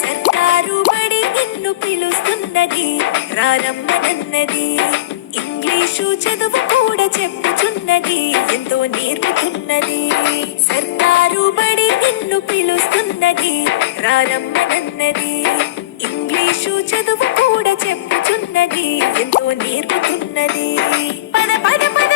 సర్కారు బడి నిన్ను పిలుస్తున్నది, రారమ్మనన్నది. ఇంగ్లీషు చదువు కూడా చెప్పుచున్నది, ఎంతో నేర్పుతున్నది. సర్కారు బడి నిన్ను పిలుస్తున్నది, రారమ్మనన్నది. ఇంగ్లీషు చదువు కూడా చెప్పుచున్నది, ఎంతో నేర్పుతున్నది. పద పద పద